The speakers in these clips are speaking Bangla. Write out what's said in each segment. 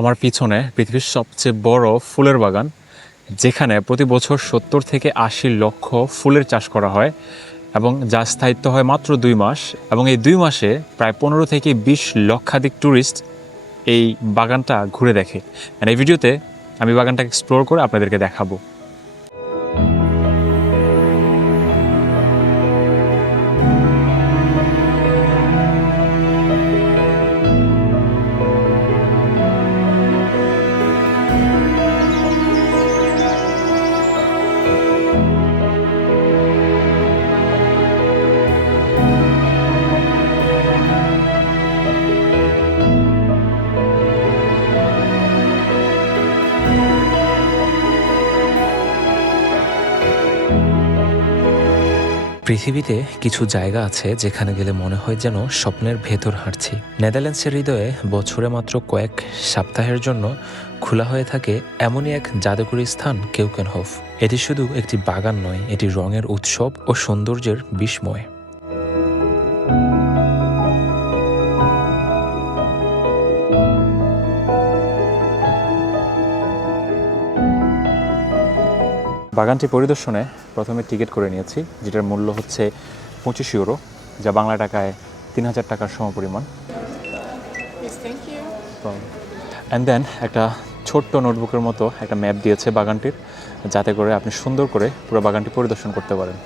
আমার পিছনে পৃথিবীর সবচেয়ে বড় ফুলের বাগান, যেখানে প্রতি বছর 70 থেকে 80 লক্ষ ফুলের চাষ করা হয় এবং যার স্থায়িত্ব হয় মাত্র 2 মাস। এবং এই 2 মাসে প্রায় 15 থেকে 20 লক্ষাধিক ট্যুরিস্ট এই বাগানটা ঘুরে দেখে। এই ভিডিওতে আমি বাগানটা এক্সপ্লোর করে আপনাদেরকে দেখাবো। পৃথিবীতে কিছু জায়গা আছে যেখানে গেলে মনে হয় যেন স্বপ্নের ভেতর হাঁটছি। নেদারল্যান্ডসের হৃদয়ে বছরে মাত্র কয়েক সপ্তাহের জন্য খোলা হয়ে থাকে এমনই এক জাদুকরী স্থান কেউকেনহফ। এটি শুধু একটি বাগান নয়, এটি রঙের উৎসব ও সৌন্দর্যের বিস্ময়। বাগানটি পরিদর্শনে প্রথমে টিকিট করে নিয়েছি, যেটার মূল্য হচ্ছে 25 ইউরো, যা বাংলা টাকায় 3000 টাকার সমপরিমাণ। অ্যান্ড দেন একটা ছোট্ট নোটবুকের মতো একটা ম্যাপ দিয়েছে বাগানটির, যাতে করে আপনি সুন্দর করে পুরো বাগানটি পরিদর্শন করতে পারেন।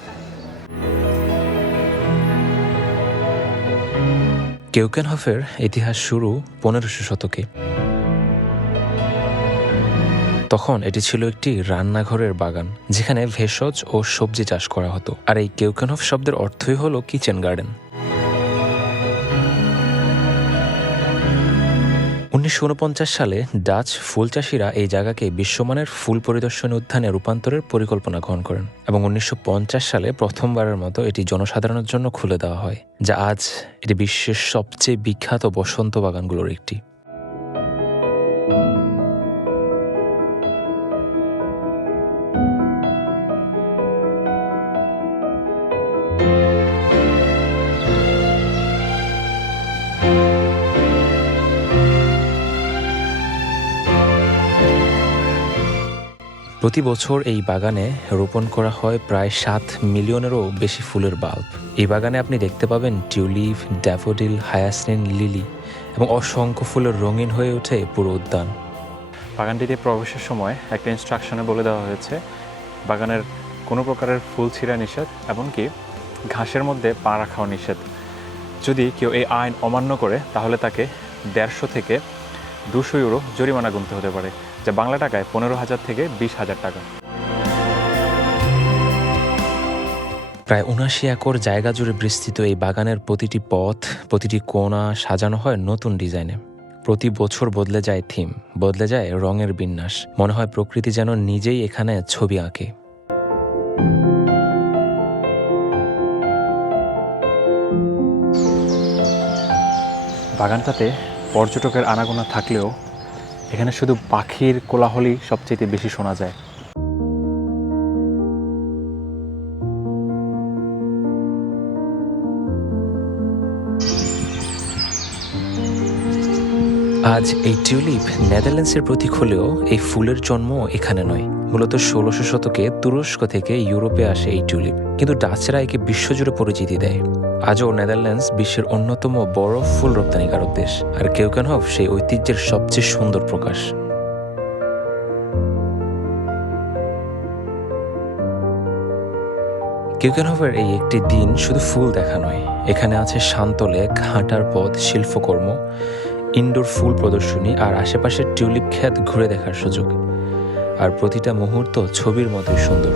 কেউকেনহফের ইতিহাস শুরু 1500 শতকে। তখন এটি ছিল একটি রান্নাঘরের বাগান, যেখানে ভেষজ ও সবজি চাষ করা হতো। আর এই কেউকেনহফ শব্দের অর্থই হলো কিচেন গার্ডেন। 1949 সালে ডাচ ফুল চাষিরা এই জায়গাকে বিশ্বমানের ফুল পরিদর্শনী উদ্যানে রূপান্তরের পরিকল্পনা গ্রহণ করেন এবং 1950 সালে প্রথমবারের মতো এটি জনসাধারণের জন্য খুলে দেওয়া হয়, যা আজ এটি বিশ্বের সবচেয়ে বিখ্যাত বসন্ত বাগানগুলোর একটি। প্রতি বছর এই বাগানে রোপণ করা হয় প্রায় 7 মিলিয়নেরও বেশি ফুলের বাল্ব। এই বাগানে আপনি দেখতে পাবেন টিউলিপ, ড্যাফোডিল, হায়াসিন, লিলি এবং অসংখ্য ফুলের রঙিন হয়ে ওঠে পুরো উদ্যান। বাগানটিতে প্রবেশের সময় একটা ইনস্ট্রাকশনে বলে দেওয়া হয়েছে বাগানের কোনো প্রকারের ফুল ছিঁড়া নিষেধ, এমনকি ঘাসের মধ্যে পা রাখাও নিষেধ। যদি কেউ এই আইন অমান্য করে তাহলে তাকে 150 থেকে 200 ইউরো জরিমানা গুনতে হতে পারে, যা বাংলা টাকায় 15,000 থেকে 20,000 টাকা। প্রায় 79 একর জায়গা জুড়ে বিস্তৃত এই বাগানের প্রতিটি পথ, প্রতিটি কোণা সাজানো হয় নতুন ডিজাইনে। প্রতি বছর বদলে যায় থিম, বদলে যায় রঙের বিন্যাস। মনে হয় প্রকৃতি যেন নিজেই এখানে ছবি আঁকে। বাগানটাতে পর্যটকের আনাগোনা থাকলেও এখানে শুধু পাখির কোলাহলই সবচেয়ে বেশি শোনা যায়। আজ এই টিউলিপ নেদারল্যান্ডসের প্রতীক হলেও এই ফুলের জন্ম এখানে নয়। মূলত 1600 শতকে তুরস্ক থেকে ইউরোপে আসে এই টিউলিপ, কিন্তু ডাচরা একে বিশ্বজুড়ে পরিচিতি দেয়। আজও নেদারল্যান্ডস বিশ্বের অন্যতম বড় ফুল রপ্তানিকারক দেশ, আর কেউকেনহফ সেই ঐতিহ্যের সবচেয়ে সুন্দর প্রকাশ। কেউকেনহফের এই একটি দিন শুধু ফুল দেখা নয়, এখানে আছে শান্ত লেক, হাঁটার পথ, শিল্পকর্ম, ইনডোর ফুল প্রদর্শনী আর আশেপাশের টিউলিপ ক্ষেত ঘুরে দেখার সুযোগ। আর প্রতিটা মুহূর্ত ছবির মতোই সুন্দর।